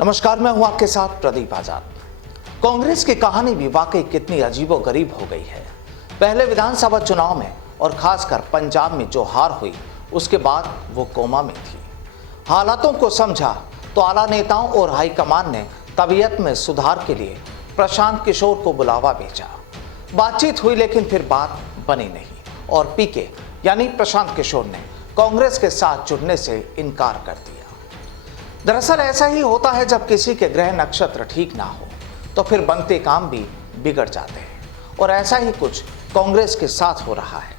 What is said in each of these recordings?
नमस्कार, मैं हूं आपके साथ प्रदीप आजाद। कांग्रेस की कहानी भी वाकई कितनी अजीबोगरीब हो गई है। पहले विधानसभा चुनाव में और खासकर पंजाब में जो हार हुई, उसके बाद वो कोमा में थी। हालातों को समझा तो आला नेताओं और हाईकमान ने तबीयत में सुधार के लिए प्रशांत किशोर को बुलावा भेजा। बातचीत हुई लेकिन फिर बात बनी नहीं और पीके यानी प्रशांत किशोर ने कांग्रेस के साथ जुड़ने से इनकार कर दिया। दरअसल ऐसा ही होता है, जब किसी के ग्रह नक्षत्र ठीक ना हो तो फिर बनते काम भी बिगड़ जाते हैं और ऐसा ही कुछ कांग्रेस के साथ हो रहा है।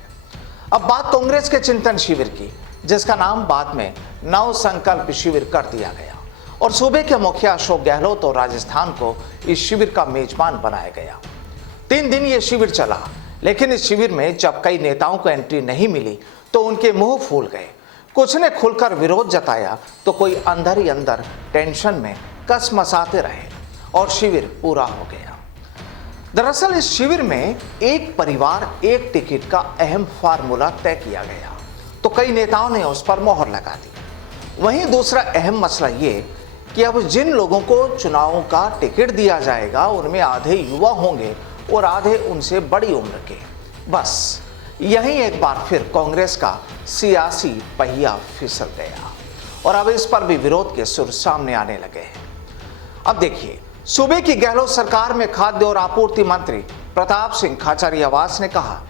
अब बात कांग्रेस के चिंतन शिविर की, जिसका नाम बाद में नव संकल्प शिविर कर दिया गया और सूबे के मुखिया अशोक गहलोत और राजस्थान को इस शिविर का मेजबान बनाया गया। 3 दिन ये शिविर चला, लेकिन इस शिविर में जब कई नेताओं को एंट्री नहीं मिली तो उनके मुंह फूल गए। कुछ ने खुलकर विरोध जताया तो कोई अंदर ही अंदर टेंशन में कसमसाते रहे और शिविर पूरा हो गया। दरअसल इस शिविर में एक परिवार एक टिकट का अहम फार्मूला तय किया गया तो कई नेताओं ने उस पर मोहर लगा दी। वहीं दूसरा अहम मसला ये कि अब जिन लोगों को चुनावों का टिकट दिया जाएगा उनमें आधे युवा होंगे और आधे उनसे बड़ी उम्र के। बस यही एक बार फिर कांग्रेस का सियासी पहिया फिसल गया और अब इस पर भी विरोध के सुर सामने आने लगे हैं। अब देखिए, सूबे की गहलोत सरकार में खाद्य और आपूर्ति मंत्री प्रताप सिंह खाचरियावास ने कहा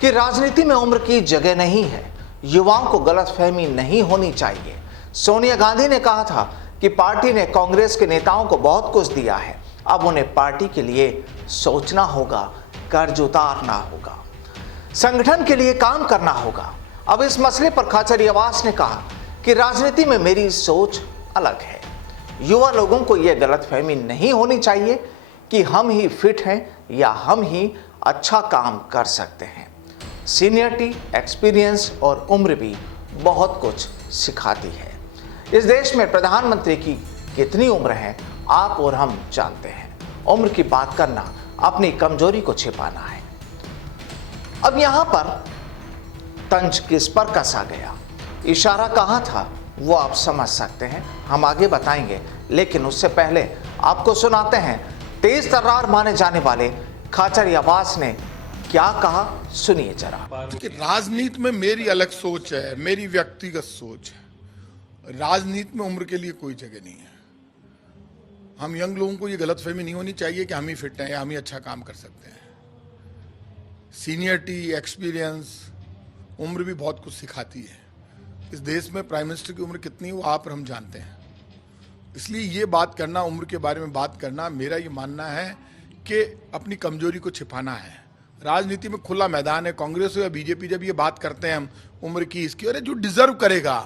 कि राजनीति में उम्र की जगह नहीं है, युवाओं को गलतफहमी नहीं होनी चाहिए। सोनिया गांधी ने कहा था कि पार्टी ने कांग्रेस के नेताओं को बहुत कुछ दिया है, अब उन्हें पार्टी के लिए सोचना होगा, कर्ज उतारना होगा, संगठन के लिए काम करना होगा। अब इस मसले पर खाचरियावास ने कहा कि राजनीति में मेरी सोच अलग है। युवा लोगों को यह गलतफहमी नहीं होनी चाहिए कि हम ही फिट हैं या हम ही अच्छा काम कर सकते हैं। सीनियरिटी, एक्सपीरियंस और उम्र भी बहुत कुछ सिखाती है। इस देश में प्रधानमंत्री की कितनी उम्र है आप और हम जानते हैं। उम्र की बात करना अपनी कमजोरी को छिपाना है। अब यहां पर तंज किस पर कसा गया, इशारा कहां था, वो आप समझ सकते हैं। हम आगे बताएंगे, लेकिन उससे पहले आपको सुनाते हैं तेज तर्रार माने जाने वाले खाचरियावास ने क्या कहा, सुनिए जरा। कि राजनीति में मेरी अलग सोच है, मेरी व्यक्तिगत सोच है। राजनीति में उम्र के लिए कोई जगह नहीं है। हम यंग लोगों को ये गलतफहमी नहीं होनी चाहिए कि हम ही फिट हैं या हम ही अच्छा काम कर सकते हैं। सीनियरिटी, एक्सपीरियंस, उम्र भी बहुत कुछ सिखाती है। इस देश में प्राइम मिनिस्टर की उम्र कितनी है वो आप और हम जानते हैं। इसलिए ये बात करना, उम्र के बारे में बात करना, मेरा ये मानना है कि अपनी कमजोरी को छिपाना है। राजनीति में खुला मैदान है। कांग्रेस हो या बीजेपी, जब ये बात करते हैं हम उम्र की इसकी, अरे जो डिजर्व करेगा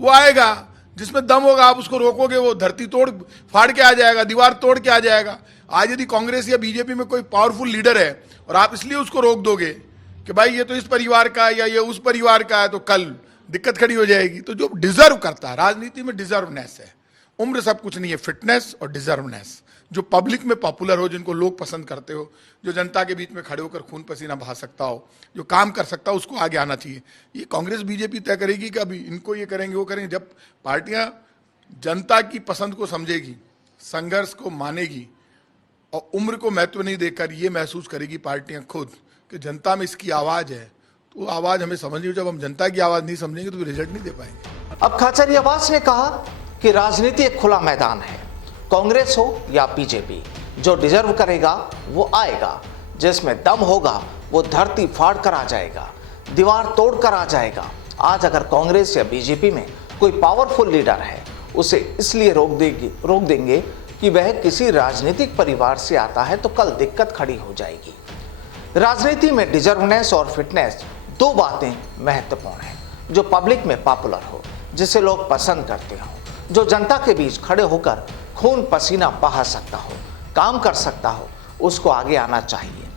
वो आएगा, जिसमें दम होगा आप उसको रोकोगे वो धरती तोड़ फाड़ के आ जाएगा, दीवार तोड़ के आ जाएगा। आज यदि कांग्रेस या बीजेपी में कोई पावरफुल लीडर है और आप इसलिए उसको रोक दोगे कि भाई ये तो इस परिवार का है या ये उस परिवार का है, तो कल दिक्कत खड़ी हो जाएगी। तो जो डिजर्व करता है, राजनीति में डिजर्वनेस है, उम्र सब कुछ नहीं है, फिटनेस और डिजर्वनेस। जो पब्लिक में पॉपुलर हो, जिनको लोग पसंद करते हो, जो जनता के बीच में खड़े होकर खून पसीना बहा सकता हो, जो काम कर सकता हो, उसको आगे आना चाहिए। ये कांग्रेस बीजेपी तय करेगी कि अभी इनको ये करेंगे वो करेंगे। जब पार्टियां जनता की पसंद को समझेगी, संघर्ष को मानेगी और उम्र को महत्व नहीं देकर ये महसूस करेगी पार्टियां खुद कि जनता में इसकी आवाज है, तो आवाज हमें समझनी। जब हम जनता की आवाज नहीं समझेंगे तो रिजल्ट नहीं दे पाएंगे। अब खाचरियावास ने कहा कि राजनीति एक खुला मैदान है, कांग्रेस हो या बीजेपी, जो डिजर्व करेगा वो आएगा, जिसमें दम होगा वो धरती फाड़ कर आ जाएगा, दीवार तोड़ कर आ जाएगा। आज अगर कांग्रेस या बीजेपी में कोई पावरफुल लीडर है, उसे इसलिए रोक देंगे कि वह किसी राजनीतिक परिवार से आता है, तो कल दिक्कत खड़ी हो जाएगी। राजनीति में डिजर्वनेस और फिटनेस दो बातें महत्वपूर्ण हैं। जो पब्लिक में पॉपुलर हो, जिसे लोग पसंद करते हो, जो जनता के बीच खड़े होकर खून पसीना बहा सकता हो, काम कर सकता हो, उसको आगे आना चाहिए।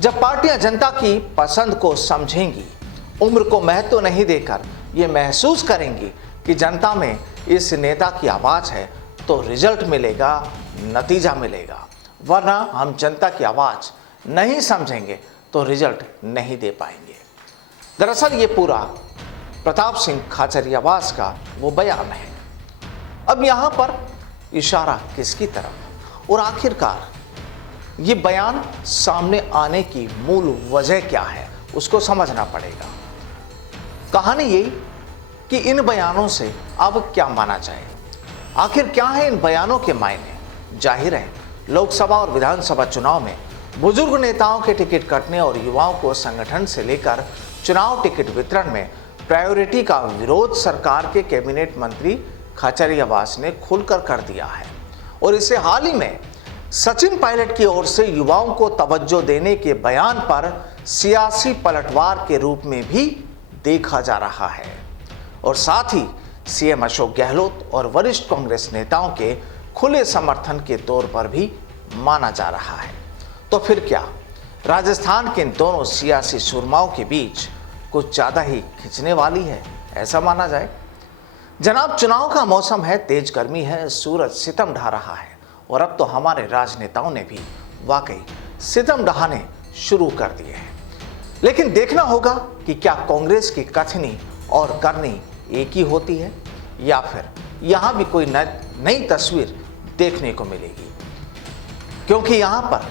जब पार्टियां जनता की पसंद को समझेंगी, उम्र को महत्व नहीं देकर ये महसूस करेंगी कि जनता में इस नेता की आवाज है, तो रिजल्ट मिलेगा, नतीजा मिलेगा। वरना हम जनता की आवाज नहीं समझेंगे तो रिजल्ट नहीं दे पाएंगे। दरअसल ये पूरा प्रताप सिंह खाचरियावास का वो बयान है। अब यहाँ पर इशारा किसकी तरफ, और आखिरकार ये बयान सामने आने की मूल वजह क्या है, उसको समझना पड़ेगा। कहानी यही कि इन बयानों से अब क्या माना जाए, आखिर क्या है इन बयानों के मायने। जाहिर है लोकसभा और विधानसभा चुनाव में बुजुर्ग नेताओं के टिकट कटने और युवाओं को संगठन से लेकर चुनाव टिकट वितरण में प्रायोरिटी का विरोध सरकार के कैबिनेट मंत्री खाचरियावास ने खुलकर कर दिया है, और इसे हाल ही में सचिन पायलट की ओर से युवाओं को तवज्जो देने के बयान पर सियासी पलटवार के रूप में भी देखा जा रहा है, और साथ ही सीएम अशोक गहलोत और वरिष्ठ कांग्रेस नेताओं के खुले समर्थन के तौर पर भी माना जा रहा है। तो फिर क्या राजस्थान के इन दोनों सियासी सुरमाओं के बीच कुछ ज़्यादा ही खिंचने वाली है, ऐसा माना जाए? जनाब, चुनाव का मौसम है, तेज गर्मी है, सूरज सितम ढा रहा है, और अब तो हमारे राजनेताओं ने भी वाकई सितम ढहाने शुरू कर दिए हैं। लेकिन देखना होगा कि क्या कांग्रेस की कथनी और करनी एक ही होती है, या फिर यहाँ भी कोई नई तस्वीर देखने को मिलेगी। क्योंकि यहाँ पर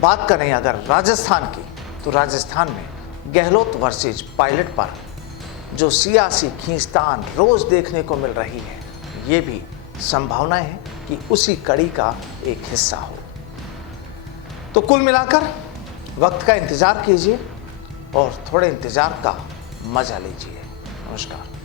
बात करें अगर राजस्थान की, तो राजस्थान में गहलोत वर्सेज पायलट पर जो सियासी खींचतान रोज देखने को मिल रही है, ये भी संभावना है कि उसी कड़ी का एक हिस्सा हो। तो कुल मिलाकर वक्त का इंतजार कीजिए और थोड़े इंतजार का मजा लीजिए। नमस्कार।